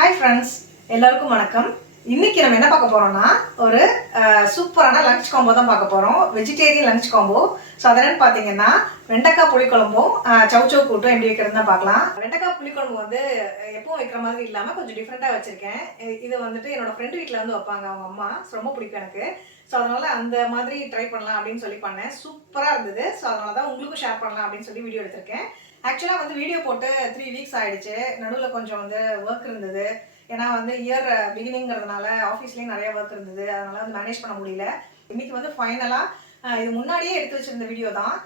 Hi friends, எல்லாருக்கும் வணக்கம். இன்னைக்கு நம்ம என்ன பார்க்க போறோம்னா ஒரு சூப்பரான லஞ்ச் காம்போ தான் பார்க்க போறோம். Vegetarian lunch combo. சோ அதெல்லாம் பாத்தீங்கன்னா வெண்டைக்காய் புளிக்குழம்பும் சௌ கூட்டும் எப்படி வைக்கிறதுன்னு தான் பார்க்கலாம். வெண்டைக்காய் புளிக்குழம்பு வந்து எப்பவும் வைக்கிற மாதிரி இல்லாம கொஞ்சம் டிஃபரெண்டா வச்சிருக்கேன். இது வந்துட்டு என்னோட ஃப்ரெண்ட் வீட்ல வந்து வைப்பாங்க அவங்க அம்மா. ரொம்ப பிடிக்கும் எனக்கு. ஸோ அதனால அந்த மாதிரி ட்ரை பண்ணலாம் அப்படின்னு சொல்லி பண்ணேன். சூப்பராக இருந்தது. ஸோ அதனால தான் உங்களுக்கும் ஷேர் பண்ணலாம் அப்படின்னு சொல்லி வீடியோ எடுத்திருக்கேன். ஆக்சுவலாக வந்து வீடியோ போட்டு 3 வீக்ஸ் ஆகிடுச்சு. நடுவில் கொஞ்சம் வந்து ஒர்க் இருந்தது. ஏன்னா வந்து இயர் பிகினிங்கிறதுனால ஆஃபீஸ்லேயும் நிறைய ஒர்க் இருந்தது. அதனால் வந்து மேனேஜ் பண்ண முடியல. இன்றைக்கி வந்து ஃபைனலாக இது முன்னாடியே எடுத்து வச்சுருந்த வீடியோ தான்.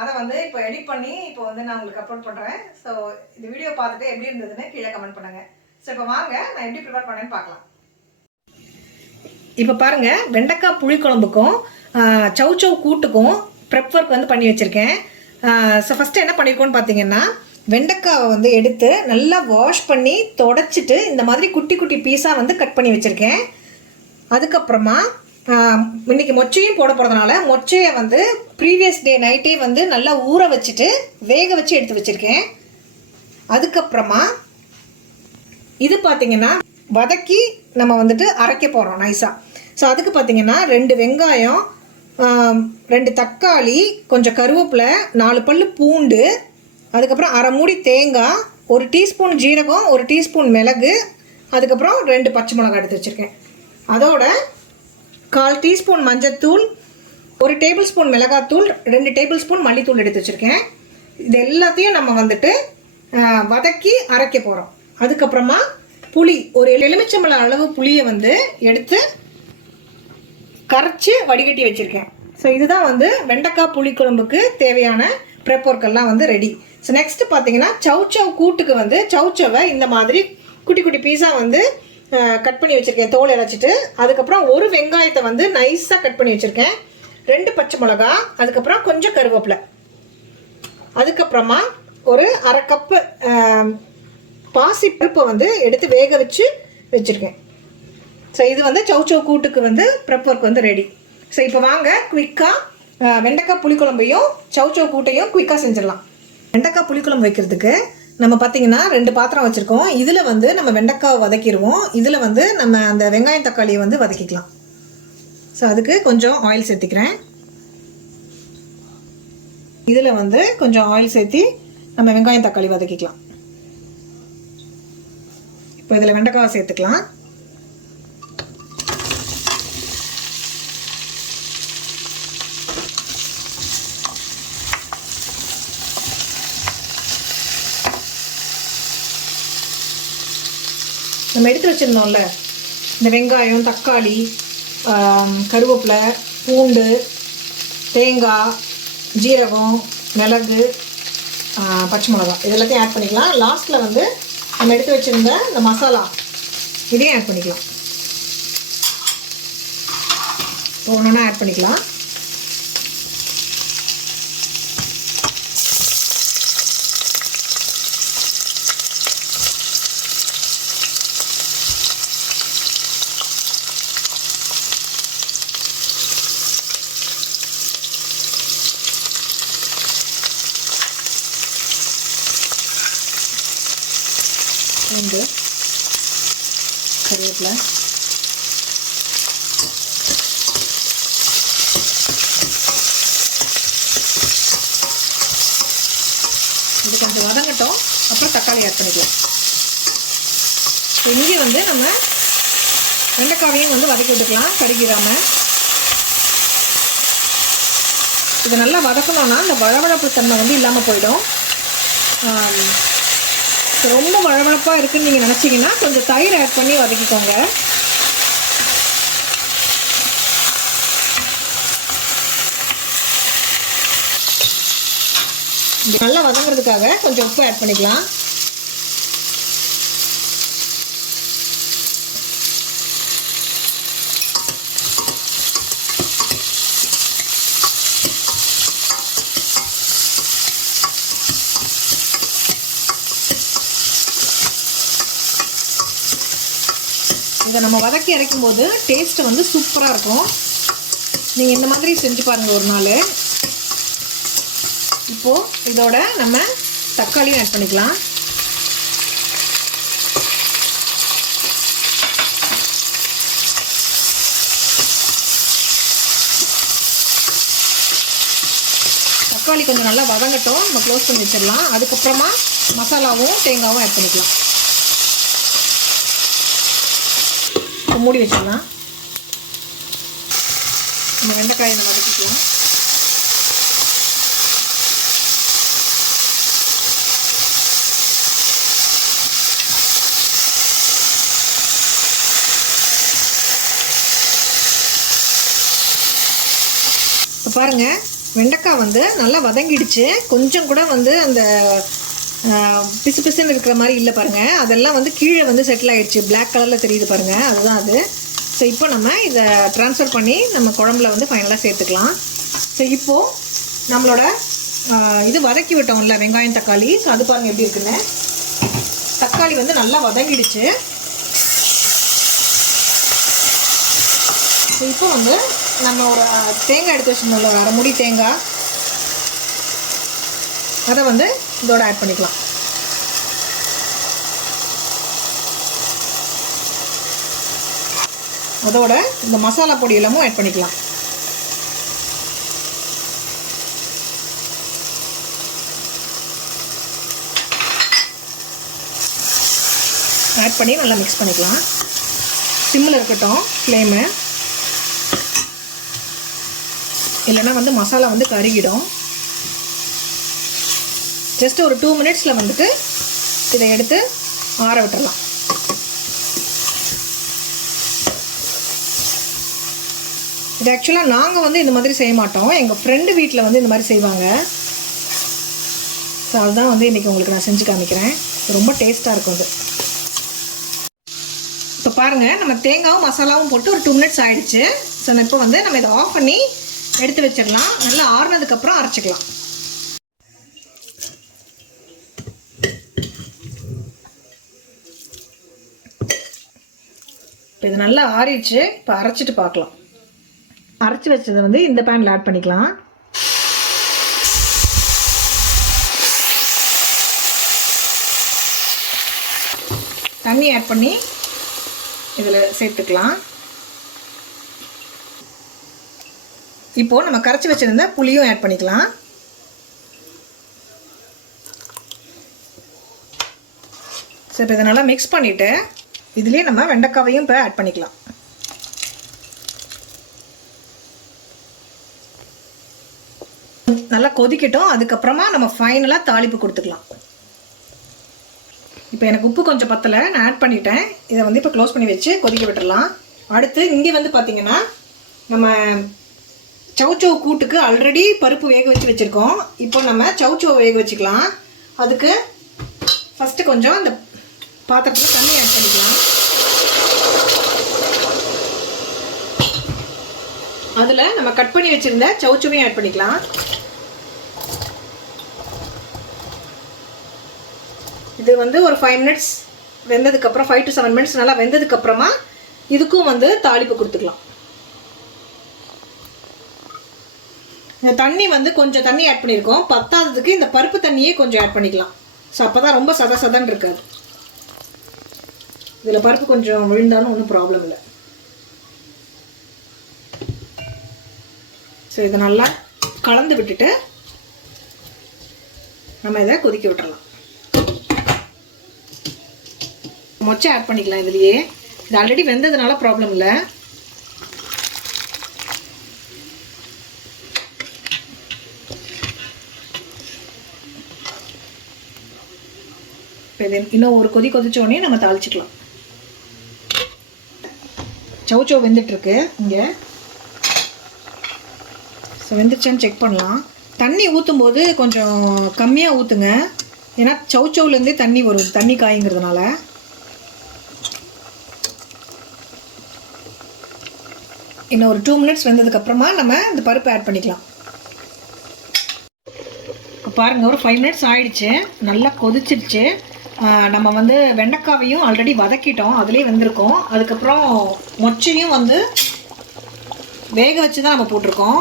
அதை வந்து இப்போ எடிட் பண்ணி இப்போ வந்து நான் உங்களுக்கு அப்லோட் பண்ணுறேன். ஸோ இந்த வீடியோ பார்த்துட்டு எப்படி இருந்ததுன்னு கீழே கமெண்ட் பண்ணுங்கள். ஸோ இப்போ வாங்க நான் எப்படி ப்ரிப்பேர் பண்ணேன்னு பார்க்கலாம். இப்போ பாருங்கள், வெண்டைக்காய் புளிக்குழம்புக்கும் சௌ கூட்டுக்கும் ப்ரெப் ஒர்க் வந்து பண்ணி வச்சுருக்கேன். ஸோ ஃபஸ்ட்டு என்ன பண்ணியிருக்கோன்னு பார்த்தீங்கன்னா, வெண்டைக்காவை வந்து எடுத்து நல்லா வாஷ் பண்ணி தொடச்சிட்டு இந்த மாதிரி குட்டி குட்டி பீஸாக வந்து கட் பண்ணி வச்சுருக்கேன். அதுக்கப்புறமா இன்றைக்கி மொச்சையும் போட போகிறதுனால மொச்சையை வந்து ப்ரீவியஸ் டே நைட்டே வந்து நல்லா ஊற வச்சுட்டு வேக வச்சு எடுத்து வச்சுருக்கேன். அதுக்கப்புறமா இது பார்த்திங்கன்னா வதக்கி நம்ம வந்துட்டு அரைக்க போகிறோம் நைஸாக. ஸோ அதுக்கு பார்த்திங்கன்னா 2 வெங்காயம், 2 தக்காளி, கொஞ்சம் கருவேப்பிலை, 4 பல்லு பூண்டு, அதுக்கப்புறம் அரை மூடி தேங்காய், 1 டீஸ்பூன் ஜீரகம், 1 டீஸ்பூன் மிளகு, அதுக்கப்புறம் 2 பச்சை மிளகாய் எடுத்து வச்சுருக்கேன். அதோட 1/4 டீஸ்பூன் மஞ்சத்தூள், 1 டேபிள் ஸ்பூன் மிளகாத்தூள், 2 டேபிள் ஸ்பூன் மல்லித்தூள் எடுத்து வச்சுருக்கேன். இது எல்லாத்தையும் நம்ம வந்துட்டு வதக்கி அரைக்க போகிறோம். அதுக்கப்புறமா புளி, ஒரு எலுமிச்சம்பழம் அளவு புளியை வந்து எடுத்து கரைச்சி வடிகட்டி வச்சுருக்கேன். ஸோ இதுதான் வந்து வெண்டைக்காய் புளிக்குழம்புக்கு தேவையான ப்ரெப் ஒர்க்கெல்லாம் வந்து ரெடி. ஸோ நெக்ஸ்ட்டு பார்த்தீங்கன்னா சௌ கூட்டுக்கு வந்து சௌவை இந்த மாதிரி குட்டி குட்டி பீஸாக வந்து கட் பண்ணி வச்சுருக்கேன், தோல் இறச்சிட்டு. அதுக்கப்புறம் 1 வெங்காயத்தை வந்து நைஸாக கட் பண்ணி வச்சுருக்கேன், 2 பச்சை மிளகா, அதுக்கப்புறம் கொஞ்சம் கருவேப்பிலை, அதுக்கப்புறமா ஒரு 1/2 கப்பு பாசி பருப்பை வந்து எடுத்து வேக வச்சு வச்சுருக்கேன். ஸோ இது வந்து சௌ கூட்டுக்கு வந்து ப்ரெப் ஒர்க் வந்து ரெடி. ஸோ இப்போ வாங்க குயிக்காக வெண்டைக்காய் புளிக்குழம்பையும் சௌ கூட்டையும் குயிக்காக செஞ்சிடலாம். வெண்டைக்காய் புளிக்குழம்பு வைக்கிறதுக்கு நம்ம பார்த்திங்கன்னா 2 பாத்திரம் வச்சுருக்கோம். இதில் வந்து நம்ம வெண்டைக்காய் வதக்கிடுவோம். இதில் வந்து நம்ம அந்த வெங்காயம் தக்காளியை வந்து வதக்கிக்கலாம். ஸோ அதுக்கு கொஞ்சம் ஆயில் சேர்த்திக்கிறேன். இதில் வந்து கொஞ்சம் ஆயில் சேர்த்தி நம்ம வெங்காயம் தக்காளி வதக்கிக்கலாம். இப்போ இதில் வெண்டைக்காவை சேர்த்துக்கலாம். நம்ம எடுத்து வச்சுருந்தோம்ல இந்த வெங்காயம், தக்காளி, கருவேப்பிலை, பூண்டு, தேங்காய், ஜீரகம், மிளகு, பச்சை மிளகாய், இது எல்லாத்தையும் ஆட் பண்ணிக்கலாம். லாஸ்ட்டில் வந்து நம்ம எடுத்து வச்சுருந்த இந்த மசாலா இதையும் ஆட் பண்ணிக்கலாம். ஒன்று ஆட் பண்ணிக்கலாம். பூண்டு, கருவேப்பிலை, இது கொஞ்சம் வதங்கட்டும். அப்புறம் தக்காளி ஆட் பண்ணிக்கலாம். இங்கே வந்து நம்ம வெண்டைக்காவையும் வந்து வதக்கி விட்டுக்கலாம் கருகிராமல். இது நல்லா வதக்கணும்னா இந்த வழவழப்பு தன்மை வந்து இல்லாமல் போயிடும். ரொம்ப வழவழப்பாக இருக்குன்னு நீங்கள் நினச்சிங்கன்னா கொஞ்சம் தயிர் ஆட் பண்ணி வதக்கிக்கோங்க. நல்லா வதங்கிறதுக்காக கொஞ்சம் உப்பு ஆட் பண்ணிக்கலாம். இதை நம்ம வதக்கி அரைக்கும் போது டேஸ்ட்டு வந்து சூப்பராக இருக்கும். நீங்கள் இந்த மாதிரி செஞ்சு பாருங்கள் ஒரு நாள். இப்போது இதோட நம்ம தக்காளியும் ஆட் பண்ணிக்கலாம். தக்காளி கொஞ்சம் நல்லா வதங்கட்டும், நம்ம க்ளோஸ் பண்ணி வச்சிடலாம். அதுக்கப்புறமா மசாலாவும் தேங்காவும் ஆட் பண்ணிக்கலாம். மூடி வச்சிடலாம். நம்ம வெண்டைக்காயை நம்ம வதக்கிக்கலாம். இப்போ பாருங்கள், வெண்டைக்காய் வந்து நல்லா வதங்கிடுச்சு. கொஞ்சம் கூட வந்து அந்த பிசு பிசுன்னு இருக்கிற மாதிரி இல்லை பாருங்கள். அதெல்லாம் வந்து கீழே வந்து செட்டில் ஆகிடுச்சு. பிளாக் கலரில் தெரியுது பாருங்கள், அதுதான் அது. ஸோ இப்போ நம்ம இதை ட்ரான்ஸ்ஃபர் பண்ணி நம்ம குழம்புல வந்து ஃபைனலாக சேர்த்துக்கலாம். ஸோ இப்போது நம்மளோட இது வதக்கி விட்டோம்ல வெங்காயம் தக்காளி. ஸோ அது பாருங்கள் எப்படி இருக்குன்னு. தக்காளி வந்து நல்லா வதங்கிடுச்சு. ஸோ இப்போ வந்து நம்ம ஒரு தேங்காய் எடுத்து வச்சுருந்தோம்ல, ஒரு 1/2 மூடி தேங்காய், அதை வந்து இதோட ஆட் பண்ணிக்கலாம். அதோட இந்த மசாலா பொடி எல்லாமும் ஆட் பண்ணிக்கலாம். ஆட் பண்ணி நல்லா மிக்ஸ் பண்ணிக்கலாம். சிம்மில் இருக்கட்டும் ஃப்ளேமு, இல்லைன்னா வந்து மசாலா வந்து கருகிடும். ஜஸ்ட் ஒரு 2 மினிட்ஸில் வந்துட்டு இதை எடுத்து ஆற விட்டுடலாம். இது ஆக்சுவலாக நாங்கள் வந்து இந்த மாதிரி செய்ய மாட்டோம். எங்கள் ஃப்ரெண்டு வீட்டில் வந்து இந்த மாதிரி செய்வாங்க. ஸோ அதுதான் வந்து இன்றைக்கி உங்களுக்கு நான் செஞ்சு காமிக்கிறேன். ரொம்ப டேஸ்ட்டாக இருக்கும் அது. இப்போ பாருங்கள், நம்ம தேங்காயும் மசாலாவும் போட்டு ஒரு 2 மினிட்ஸ் ஆகிடுச்சு. ஸோ இப்போ வந்து நம்ம இதை ஆஃப் பண்ணி எடுத்து வச்சிடலாம். நல்லா ஆறுனதுக்கப்புறம் அரைச்சிக்கலாம். இப்போ இது நல்லா ஆறிடுச்சு. இப்போ அரைச்சிட்டு பார்க்கலாம். அரைச்சி வச்சதை வந்து இந்த பேனில் ஆட் பண்ணிக்கலாம். தண்ணி ஆட் பண்ணி இதில் சேர்த்துக்கலாம். இப்போது நம்ம கரைச்சி வச்சுருந்த புளியும் ஆட் பண்ணிக்கலாம். ஸோ இப்போ இதை நல்லா மிக்ஸ் பண்ணிவிட்டு இதுலேயே நம்ம வெண்டைக்காவையும் இப்போ ஆட் பண்ணிக்கலாம். நல்லா கொதிக்கட்டும். அதுக்கப்புறமா நம்ம ஃபைனலாக தாளிப்பு கொடுத்துக்கலாம். இப்போ எனக்கு உப்பு கொஞ்சம் பத்தலை, நான் ஆட் பண்ணிட்டேன். இதை வந்து இப்போ க்ளோஸ் பண்ணி வச்சு கொதிக்க விட்டுடலாம். அடுத்து இங்கே வந்து பார்த்திங்கன்னா நம்ம சௌச்சோ கூட்டுக்கு ஆல்ரெடி பருப்பு வேக வச்சுருக்கோம். இப்போ நம்ம சௌச்சோ வேக வச்சுக்கலாம். அதுக்கு ஃபஸ்ட்டு கொஞ்சம் இந்த பாத்திரத்தில் தண்ணி ஆட் பண்ணிக்கலாம். அதில் நம்ம கட் பண்ணி வச்சுருந்த சௌச்சோவையும் ஆட் பண்ணிக்கலாம். இது வந்து ஒரு 5 மினிட்ஸ் வெந்ததுக்கப்புறம் 5 to 7 மினிட்ஸ் நல்லா வெந்ததுக்கப்புறமா இதுக்கும் வந்து தாளிப்பு கொடுத்துக்கலாம். இந்த தண்ணி வந்து கொஞ்சம் தண்ணி ஆட் பண்ணியிருக்கோம். பத்தாததுக்கு இந்த பருப்பு தண்ணியே கொஞ்சம் ஆட் பண்ணிக்கலாம். ஸோ அப்போ தான் ரொம்ப சதன்னு இருக்காது. இதில் பருப்பு கொஞ்சம் விழுந்தாலும் ஒன்றும் ப்ராப்ளம் இல்லை. ஸோ இதை நல்லா கலந்து விட்டுட்டு நம்ம இதை கொதிக்க விட்டுறலாம். மொச்சை ஆட் பண்ணிக்கலாம் இதுலேயே. இது ஆல்ரெடி வெந்ததுனால ப்ராப்ளம் இல்லை. இப்போ இது இன்னும் ஒரு கொதிச்சோடனே நம்ம தாளிச்சிக்கலாம். சௌச்சோ வெந்துட்டுருக்கு இங்கே. ஸோ வெந்துருச்சான்னு செக் பண்ணலாம். தண்ணி ஊற்றும் போது கொஞ்சம் கம்மியாக ஊற்றுங்க. ஏன்னா சௌச்சோவிலேருந்தே தண்ணி வரும், தண்ணி காய்ங்கிறதுனால. இன்னும் ஒரு 2 மினிட்ஸ் வெந்ததுக்கப்புறமா நம்ம இந்த பருப்பு ஆட் பண்ணிக்கலாம். பாருங்கள், ஒரு 5 மினிட்ஸ் ஆகிடுச்சு. நல்லா கொதிச்சிருச்சு. நம்ம வந்து வெண்டைக்காவையும் ஆல்ரெடி வதக்கிட்டோம், அதுலேயே வெந்திருக்கோம். அதுக்கப்புறம் மொச்சையும் வந்து வேக வச்சு தான் நம்ம போட்டிருக்கோம்.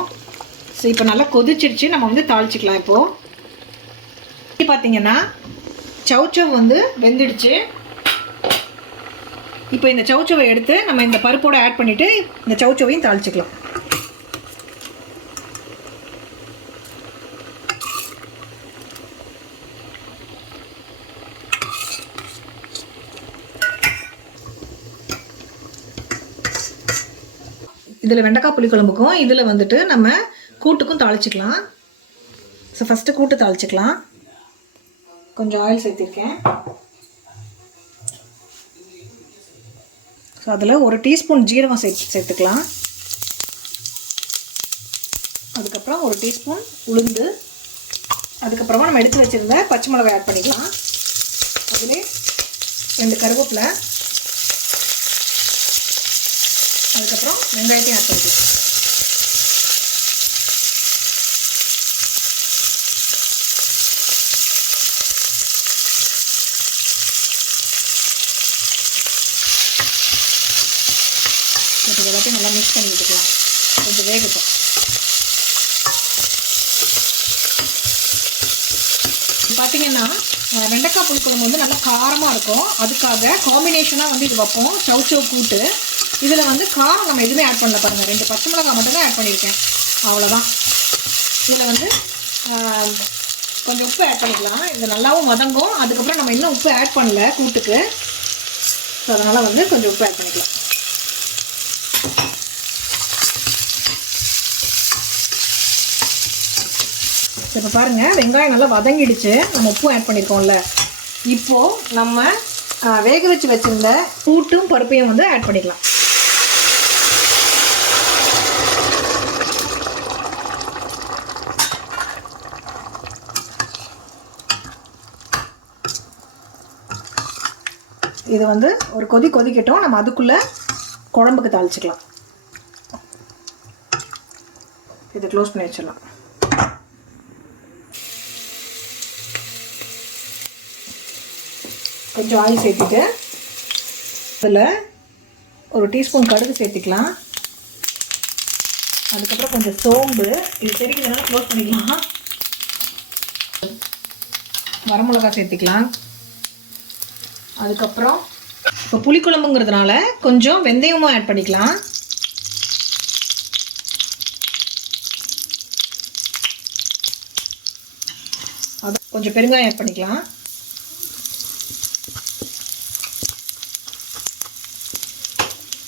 ஸோ இப்போ நல்லா கொதிச்சிருச்சு. நம்ம வந்து தாளிச்சிக்கலாம். இப்போது பார்த்தீங்கன்னா சௌச்சோ வந்து வெந்துடுச்சு. இப்போ இந்த சௌச்சோவை எடுத்து நம்ம இந்த பருப்போடு ஆட் பண்ணிவிட்டு இந்த சௌச்சோவையும் தாளிச்சிக்கலாம். இதில் வெண்டைக்காய் புளிக்குழம்புக்கும் இதில் வந்துட்டு நம்ம கூட்டுக்கும் தாளிச்சிக்கலாம். ஸோ ஃபஸ்ட்டு கூட்டு தாளிச்சிக்கலாம். கொஞ்சம் ஆயில் சேர்த்திருக்கேன். ஸோ அதில் 1 டீஸ்பூன் ஜீரகம் சேர்த்துக்கலாம். அதுக்கப்புறம் 1 டீஸ்பூன் உளுந்து, அதுக்கப்புறமா நம்ம எடுத்து வச்சுருந்த பச்சை மிளகாய் ஆட் பண்ணிக்கலாம். அதிலே 2 கருவேப்பிலை, அதுக்கப்புறம் வெங்காயத்தையும் ஆட் பண்ணிக்கலாம். இது எல்லாத்தையும் நல்லா மிக்ஸ் பண்ணி விட்டுக்கலாம். கொஞ்சம் வேகட்டும். பார்த்தீங்கன்னா வெண்டைக்காய் புளிக்குழம்பு வந்து நல்லா காரமாக இருக்கும். அதுக்காக காம்பினேஷனாக வந்து இது வைப்போம், சவ் கூட்டு. இதில் வந்து காரம் நம்ம எதுவுமே ஆட் பண்ணல பாருங்கள். 2 பச்சை மிளகாய் மட்டும் தான் ஆட் பண்ணியிருக்கேன், அவ்வளோதான். இதில் வந்து கொஞ்சம் உப்பு ஆட் பண்ணிக்கலாம். இது நல்லாவும் வதங்கும். அதுக்கப்புறம் நம்ம இன்னும் உப்பு ஆட் பண்ணல கூட்டுக்கு, ஸோ அதனால் வந்து கொஞ்சம் உப்பு ஆட் பண்ணிக்கலாம். இப்போ பாருங்கள், வெங்காயம் நல்லா வதங்கிடுச்சு. நம்ம உப்பும் ஆட் பண்ணியிருக்கோம்ல. இப்போது நம்ம வேக வச்சு வச்சுருந்த கூட்டும் பருப்பையும் வந்து ஆட் பண்ணிக்கலாம். இது வந்து ஒரு கொதிக்கட்டும். நம்ம அதுக்குள்ளே குழம்புக்கு தாளிச்சிக்கலாம். இதை க்ளோஸ் பண்ணி வச்சிடலாம். கொஞ்சம் ஆயில் சேர்த்துட்டு அதில் 1 டீஸ்பூன் கடுகு சேர்த்துக்கலாம். அதுக்கப்புறம் கொஞ்சம் சோம்பு, இது தெரிக்கிறதுனால க்ளோஸ் பண்ணிக்கலாம். வரமிளகாய் சேர்த்துக்கலாம். அதுக்கப்புறம் இப்போ புளிக்குழம்புங்கிறதுனால கொஞ்சம் வெந்தயமும் ஆட் பண்ணிக்கலாம். அது கொஞ்சம் பெருங்காயம் ஆட் பண்ணிக்கலாம்.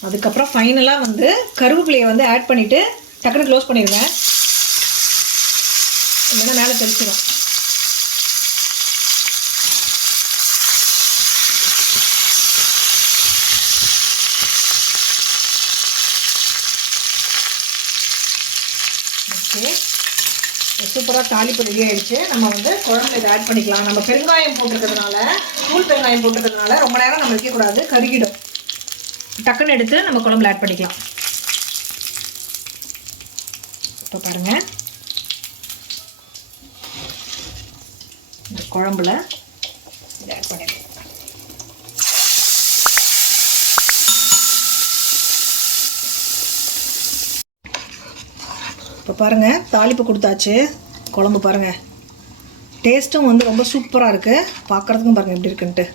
அதுக்கப்புறம் ஃபைனலாக வந்து கருவேப்பிலையை வந்து ஆட் பண்ணிவிட்டு டக்குனு க்ளோஸ் பண்ணிடுங்க, இல்லைன்னா மேலே தெளிச்சிடும். ஓகே, சூப்பராக தாளிப்பு ரெடி ஆகிடுச்சு. நம்ம வந்து குழம்புல இதை ஆட் பண்ணிக்கலாம். நம்ம பெருங்காயம் போட்டிருக்கிறதுனால, தூள் பெருங்காயம் போட்டிருக்கிறதுனால ரொம்ப நேரம் நம்ம வைக்கக்கூடாது, கருகிடும். டக்குன்னு எடுத்து நம்ம குழம்புல ஆட் பண்ணிக்கலாம். இப்போ பாருங்கள், இந்த குழம்புல இதை ஆட் பண்ணிக்கலாம். இப்போ பாருங்கள், தாளிப்பு கொடுத்தாச்சு. குழம்பு பாருங்கள், டேஸ்ட்டும் வந்து ரொம்ப சூப்பராக இருக்குது. பார்க்குறதுக்கும் பாருங்கள் எப்படி இருக்குன்ட்டு.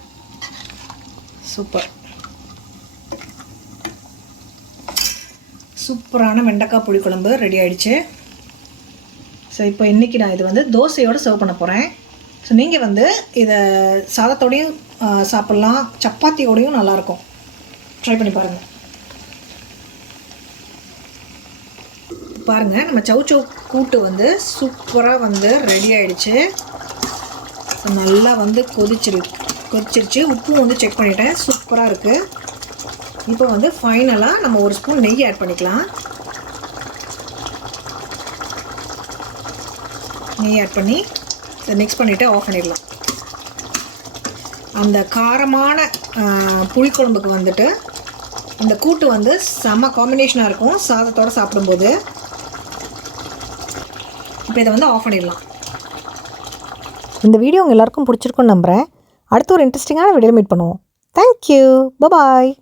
சூப்பரான வெண்டைக்காய் புளிக்குழம்பு ரெடி ஆகிடுச்சு. ஸோ இப்போ இன்றைக்கி நான் இது வந்து தோசையோடு சர்வ் பண்ண போகிறேன். ஸோ நீங்கள் வந்து இதை சாதத்தோடையும் சாப்பிட்லாம், சப்பாத்தியோடையும் நல்லாயிருக்கும். ட்ரை பண்ணி பாருங்கள். பாருங்கள், நம்ம சவ் கூட்டு வந்து சூப்பராக வந்து ரெடி ஆகிடுச்சு. நல்லா வந்து கொதிச்சிருச்சு. உப்பும் வந்து செக் பண்ணிட்டேன், சூப்பராக இருக்குது. இப்போ வந்து ஃபைனலாக நம்ம 1 ஸ்பூன் நெய் ஆட் பண்ணிக்கலாம். நெய் ஆட் பண்ணி மிக்ஸ் பண்ணிவிட்டு ஆஃப் பண்ணிடலாம். அந்த காரமான புளிக்குழம்புக்கு வந்துட்டு இந்த கூட்டு வந்து செம்ம காம்பினேஷனாக இருக்கும் சாதத்தோடு சாப்பிடும்போது. இப்போ இதை வந்து ஆஃப் பண்ணிடலாம். இந்த வீடியோ உங்கள் எல்லாருக்கும் பிடிச்சிருக்குன்னு நம்புகிறேன். அடுத்து ஒரு இன்ட்ரெஸ்டிங்கான வீடியோ மீட் பண்ணுவோம். தேங்க்யூ, பாய்.